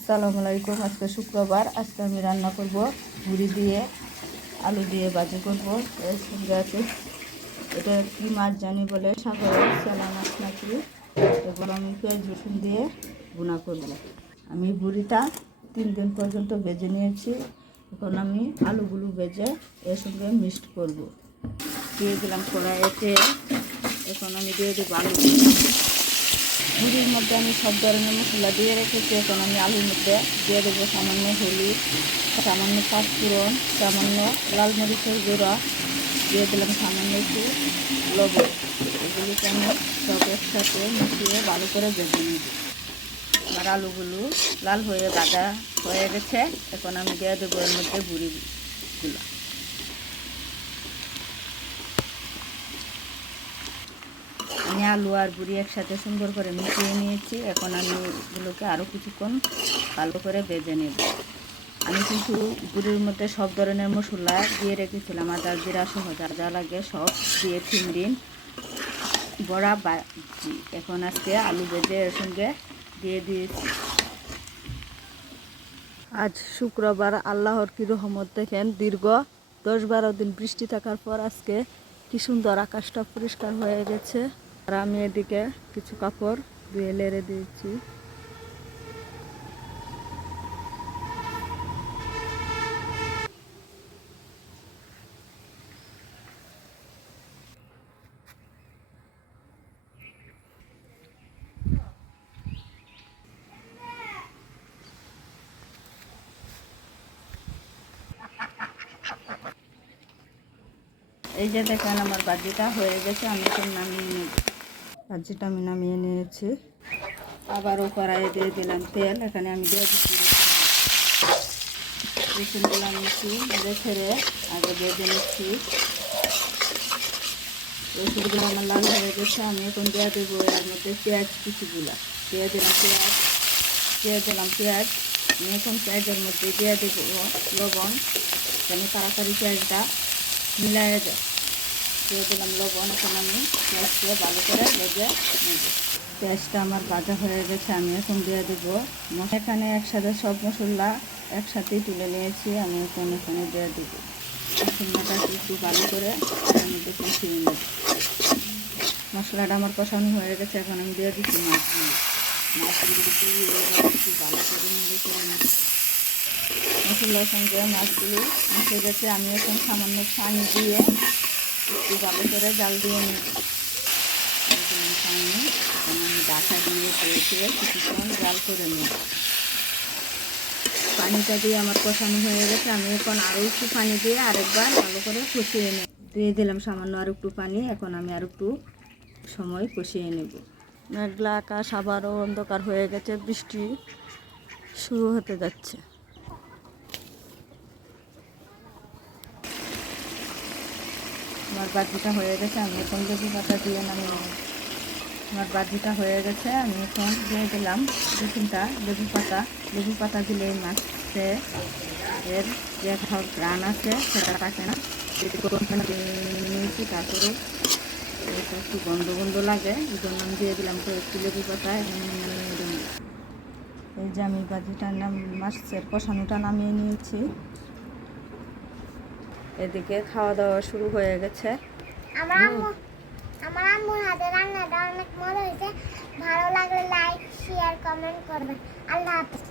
আসসালামু আলাইকুম। আজকে শুক্রবার। আজকে আমি রান্না করব ভুড়ি দিয়ে আলু দিয়ে ভাজি করব। এর সঙ্গে আছে এটা কি মাছ জানি বলে, সাগরের চেলা মাছ নাকি। এগুলো আমি পেঁয়াজ রসুন দিয়ে ভুনা করব। আমি ভুড়িটা 3 দিন পর্যন্ত ভেজে নিয়েছি। এখন আমি আলুগুলো ভেজে এর সঙ্গে মিক্সড করব। দিয়ে দিলাম কড়াইতে। এখন আমি দিয়ে দেবো আলু। ভুড়ির মধ্যে আমি সব ধরনের মশলা দিয়ে রেখেছি। এখন আমি আলুর মধ্যে দিয়ে দেবো সামান্য হলুদ, সামান্য পাঁচফোড়ন, সামান্য লাল মরিচের গুঁড়া, দিয়ে দিলাম সামান্য একটু লবণ। এগুলিকে আমি সব একসাথে মিশিয়ে ভালো করে ভেজে নিব। আমার আলুগুলো লাল হয়ে ভাজা হয়ে গেছে। এখন আমি দিয়ে দেবো এর মধ্যে ভুড়িগুলো। আমি আলু আর ভুড়ি একসাথে সুন্দর করে মিশিয়ে নিয়েছি। এখন আমি এগুলোকে আরও কিছুক্ষণ ভালো করে ভেজে নেব। আমি কিন্তু ভুড়ির মধ্যে সব ধরনের মশলা দিয়ে রেখেছিলাম, আদা জিরা সহ যা যা লাগে সব দিয়ে 3 দিন বড়া ভাজি। এখন আজকে আলু ভেজে এর সঙ্গে দিয়ে দিয়েছি। আজ শুক্রবার। আল্লাহর কি রহমত দেখেন, দীর্ঘ 10-12 দিন বৃষ্টি থাকার পর আজকে কি সুন্দর আকাশটা পরিষ্কার হয়ে গেছে। আর আমি এদিকে কিছু কাপড় ধুয়ে লেড়ে দিয়েছি। এই যে দেখেন আমার ভাজিটা হয়ে গেছে। আমি এখন নামিয়ে নিই। ভাজিটা আমি নামিয়ে নিয়েছি। আবারও কড়াইয়ে দিয়ে দিলাম তেল। এখানে আমি দিয়ে দিচ্ছি রসুনগুলো। আমি একটু নেড়ে ছেড়ে আগে ভেজে নিচ্ছি। রসুনগুলো আমার লাল হয়ে গেছে। আমি এখন দিয়ে দেবো এর মধ্যে পেঁয়াজ কুচিগুলো। দিয়ে দিলাম পেঁয়াজ। আমি এখন পেঁয়াজের মধ্যে দিয়ে দেবো লবণ, যেন তাড়াতাড়ি পেঁয়াজটা মিলাই যায়। দিয়ে দিলাম লবণ। এখন আমি পেঁয়াজকে ভালো করে ভেজে নেব। পেঁয়াজটা আমার ভাজা হয়ে গেছে। আমি এখন দিয়ে দেবো এখানে একসাথে সব মশলা একসাথেই তুলে নিয়েছি। আমি এখন এখানে দিয়ে দেবো মশলাটা একটু ভালো করে মধ্যে কষিয়ে নেব। মশলাটা আমার কষানো হয়ে গেছে। এখন আমি দিয়ে দিচ্ছি মাছগুলো একটু ভালো করে নেড়ে করে নেব। মশলার সঙ্গে মাছগুলো মিশে গেছে। আমি এখন সামান্য পানি দিয়ে একটু ভালো করে জাল দিয়ে নেব। পানি এখন আমি ঢাকা দিয়ে পেয়েছে কিছুক্ষণ জাল করে নেব। পানিটা দিয়ে আমার কষানো হয়ে গেছে। আমি এখন আরও একটু পানি দিয়ে আরেকবার ভালো করে কষিয়ে নেব। দিয়ে দিলাম সামান্য আর একটু পানি। এখন আমি আর একটু সময় কষিয়ে নেব। মেঘলা আকাশ, আবারও অন্ধকার হয়ে গেছে। বৃষ্টি শুরু হতে যাচ্ছে। আমার ভাজিটা হয়ে গেছে। আমি এখন লেবু পাতা দিয়ে নামিয়ে নেব। আমার ভাজিটা হয়ে গেছে। আমি এখন দিয়ে দিলাম 2-3টা লেবু পাতা দিলে এই মাছে এর যে ঘ্রাণ আছে সেটা থাকে না। নিয়েছি, তারপরেও এটা একটু গন্ধ গন্ধ লাগে, এই জন্য আমি দিয়ে দিলাম তো একটু লেবু পাতা। এখন নামিয়ে দিলাম। এই যে আমি ভাজিটা মাছের কষানোটা নামিয়ে নিয়েছি। এদিকে খাওয়া দাওয়া শুরু হয়ে গেছে। আমার আম্মুর হাতে রান্নাটা অনেক মজা হয়েছে। ভালো লাগলে লাইক শেয়ার কমেন্ট করবেন। আল্লাহ হাফেজ।